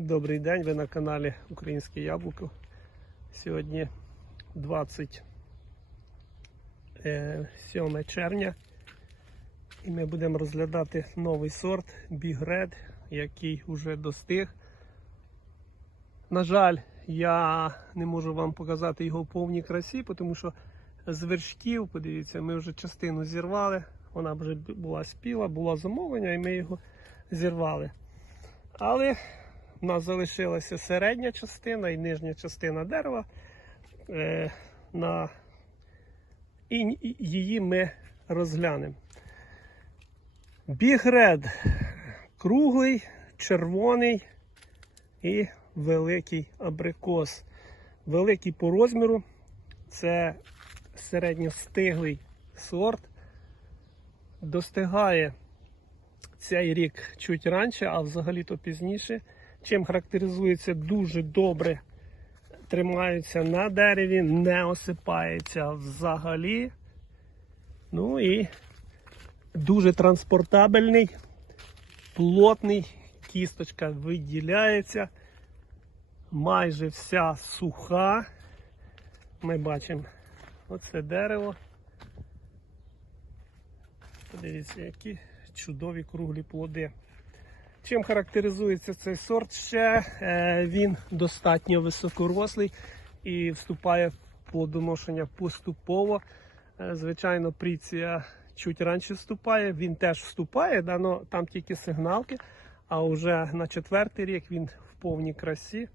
Добрий день, ви на каналі Українське Яблуко. Сьогодні 27 червня. І ми будемо розглядати новий сорт Big Red, який вже достиг. На жаль, я не можу вам показати його в повній красі, тому що з вершків, подивіться, ми вже частину зірвали. Вона вже була спіла, було замовлення, і ми його зірвали. Але у нас залишилася середня частина і нижня частина дерева. Е, на... І її ми розглянемо. Big Red круглий, червоний і великий абрикос. Великий по розміру. Це середньостиглий сорт. Достигає цей рік чуть раніше, а взагалі-то пізніше. Чим характеризується дуже добре, тримаються на дереві, не осипається взагалі. Ну і дуже транспортабельний, плотний, кісточка виділяється, майже вся суха. Ми бачимо оце дерево. Подивіться, які чудові круглі плоди. Чим характеризується цей сорт ще? Е, Він достатньо високорослий і вступає в плодоношення поступово. Е, Звичайно, пріція чуть раніше вступає, він теж вступає, но там тільки сигналки, а вже на четвертий рік він в повній красі.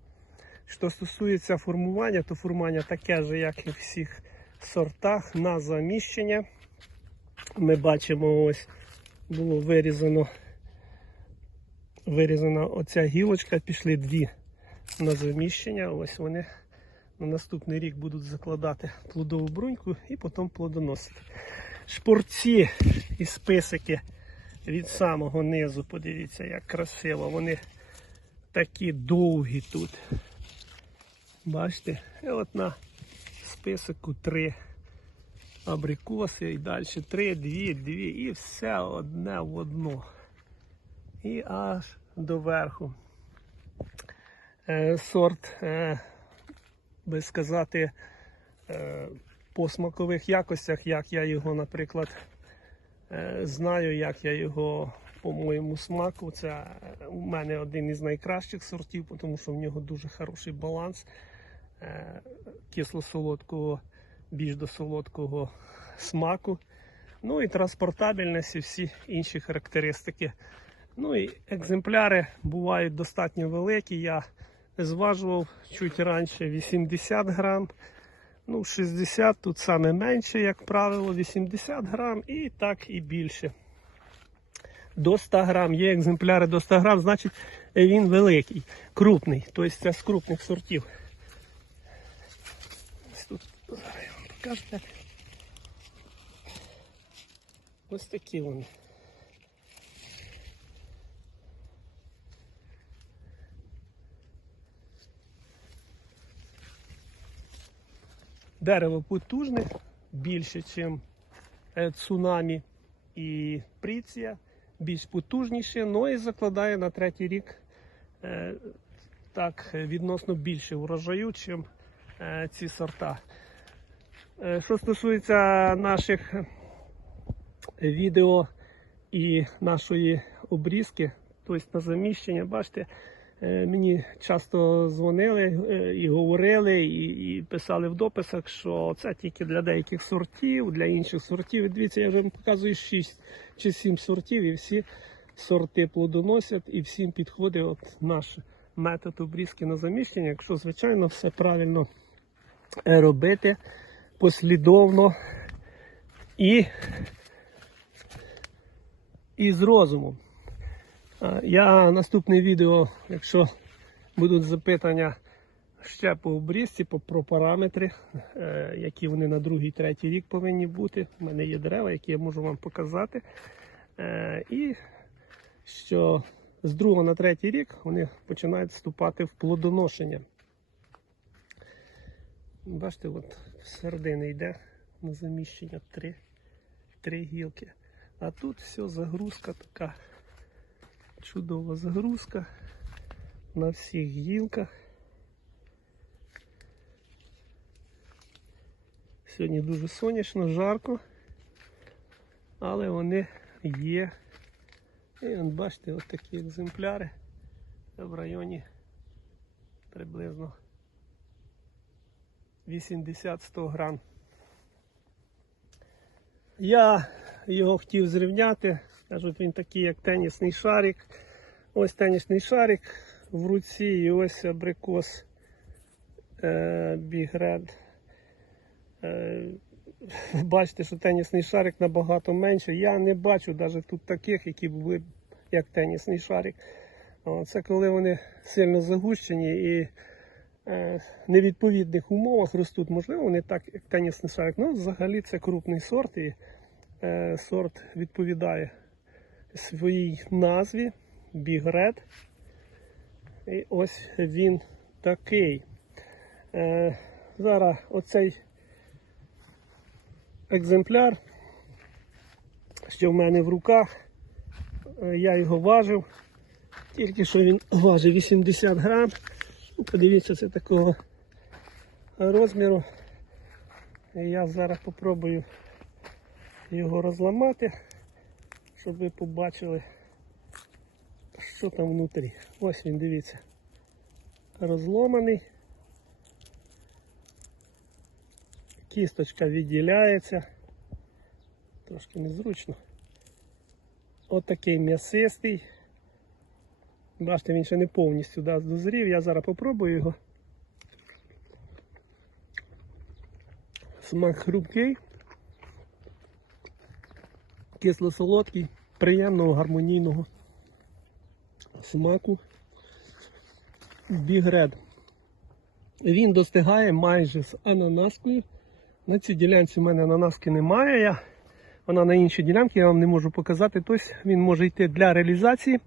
Що стосується формування, то формування таке ж, як і в всіх сортах на заміщення. Ми бачимо, ось було вирізано вирізана оця гілочка, пішли дві на заміщення. Ось вони на наступний рік будуть закладати плодову бруньку і потім плодоносити. Шпорці і списики від самого низу, подивіться, як красиво. Вони такі довгі тут. Бачите? І от на списку три абрикоси і далі три, дві, дві і все одне в одно і аж до верху. Е, сорт, е, би сказати, е, по смакових якостях, як я його, наприклад, знаю, як я його по моєму смаку. Це у мене один із найкращих сортів, тому що в нього дуже хороший баланс кисло-солодкого, більш до солодкого смаку. Ну і транспортабельність і всі інші характеристики. Ну і екземпляри бувають достатньо великі. Я зважував чуть раніше 80 грам. Ну, 60 тут саме менше, як правило, 80 грам і так і більше. До 100 грам. Є екземпляри до 100 грам, значить він великий, крупний. Тобто це з крупних сортів. Ось тут зараз я вам покажу. Ось такі вони. Дерево потужне, більше, ніж цунамі і пріція, більш потужніше, ну і закладає на третій рік е, так відносно більше урожаю, ніж е, ці сорта. Е, Що стосується наших відео і нашої обрізки, тобто на заміщення, бачите, Е, Мені часто дзвонили е, і говорили, і, і писали в дописах, що це тільки для деяких сортів, для інших сортів. Дивіться, я вже вам показую 6 чи 7 сортів, і всі сорти плодоносять, і всім підходить от наш метод обрізки на заміщення. Якщо, звичайно, все правильно е, робити послідовно і, і з розумом. Я наступне відео, якщо будуть запитання ще по обрізці, про параметри, е, які вони на другий, третій рік повинні бути. У мене є дерева, які я можу вам показати. Е, І що з другого на третій рік вони починають вступати в плодоношення. Бачите, от середини йде на заміщення три, три гілки. А тут все загрузка така. Чудова загрузка. на всіх гілках. Сьогодні дуже сонячно, жарко, але вони є. І бачите, ось такі екземпляри в районі приблизно 80-100 грам. Я його хотів зрівняти. Кажуть, він такий, як тенісний шарик. Ось тенісний шарик в руці і ось абрикос Red. Е, бачите, що тенісний шарик набагато менше. Я не бачу навіть тут таких, які були як тенісний шарик. Це коли вони сильно загущені і е, в невідповідних умовах ростуть. Можливо, вони так, як тенісний шарик. Ну, взагалі це крупний сорт і е, сорт відповідає своїй назві Big. І ось він такий. Е, зараз оцей екземпляр, що в мене в руках, е, я його важив. Тільки що він важить 80 грам. Ну, Подивіться, це такого розміру. Я зараз попробую його розламати, щоб ви побачили, що там внутрі. Ось він, дивіться. Розломаний. Кісточка відділяється. Трошки незручно. Отакий м'ясистий. Бачите, він ще не повністю да, дозрів. Я зараз попробую його. Смак хрупкий, кисло-солодкий, приємного, гармонійного смаку. Big Red. Він достигає майже з ананаскою. На цій ділянці в мене ананаски немає. Я, вона на іншій ділянці, я вам не можу показати. Тобто він може йти для реалізації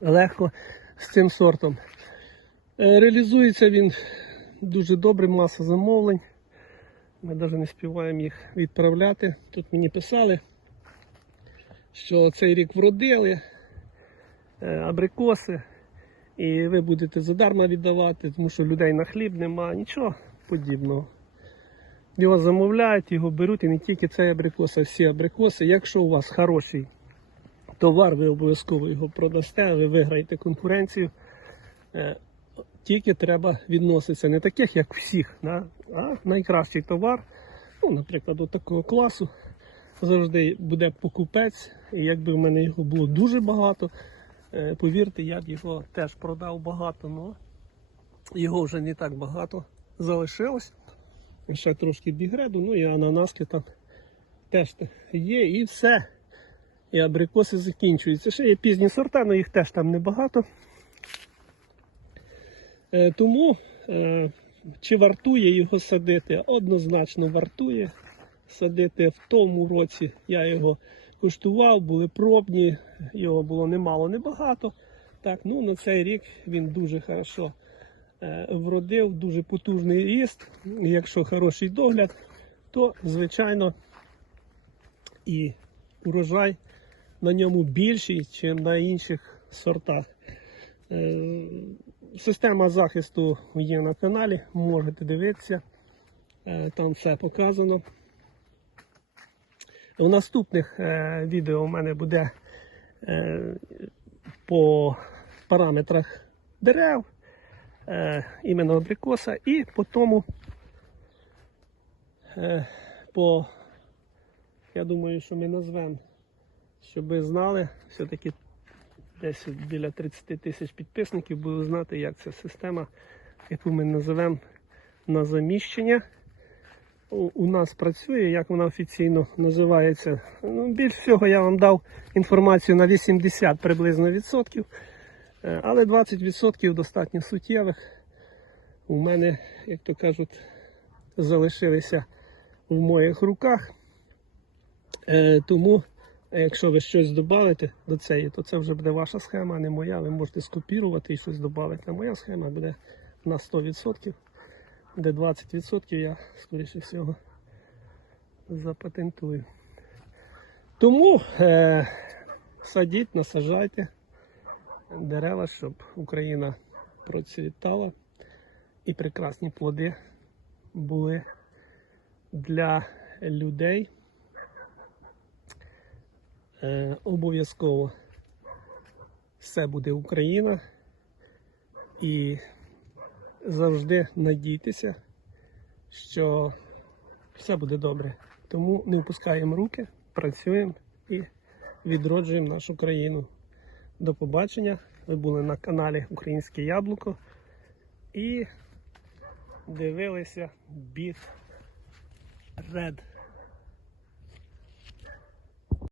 легко з цим сортом. Е, Реалізується він дуже добре, маса замовлень. Ми навіть не співаємо їх відправляти. Тут мені писали, що цей рік вродили е, абрикоси, і ви будете задарма віддавати, тому що людей на хліб нема, нічого подібного. Його замовляють, його беруть і не тільки цей абрикос, а всі абрикоси. Якщо у вас хороший товар, ви обов'язково його продасте, ви виграєте конкуренцію. Е, Тільки треба відноситися не таких, як всіх, а найкращий товар, ну, наприклад, до такого класу. Завжди буде покупець. І якби в мене його було дуже багато, е, повірте, я б його теж продав багато, але його вже не так багато залишилось. Ще трошки бігреду, ну і ананаски там теж є і все. І абрикоси закінчуються. Ще є пізні сорта, але їх теж там небагато. Е, тому е, чи вартує його садити? Однозначно вартує садити. В тому році я його куштував, були пробні, його було немало, небагато. Так, ну на цей рік він дуже хорошо е, вродив, дуже потужний ріст. Якщо хороший догляд, то звичайно і урожай на ньому більший, ніж на інших сортах. Е, Система захисту є на каналі, можете дивитися, Е, там все показано. У наступних е, відео у мене буде е, по параметрах дерев, е, іменно абрикоса, і по тому, по, я думаю, що ми назвемо, щоб ви знали, все-таки десь біля 30 тисяч підписників будуть знати, як ця система, яку ми називемо на заміщення. У, нас працює, як вона офіційно називається. Ну, більш всього я вам дав інформацію на 80 приблизно відсотків, Е, але 20 відсотків достатньо суттєвих. У мене, як то кажуть, залишилися в моїх руках. Е, тому Якщо ви щось додавите до цієї, то це вже буде ваша схема, а не моя. Ви можете скопірувати і щось додати. Моя схема буде на 100%, де 20% я, скоріше всього, запатентую. Тому е, садіть, насаджайте. дерева, щоб Україна процвітала і прекрасні плоди були для людей. Е, обов'язково все буде Україна. І завжди надійтеся, що все буде добре. Тому не впускаємо руки, працюємо і відроджуємо нашу країну. До побачення. Ви були на каналі Українське Яблуко і дивилися Біт Ред.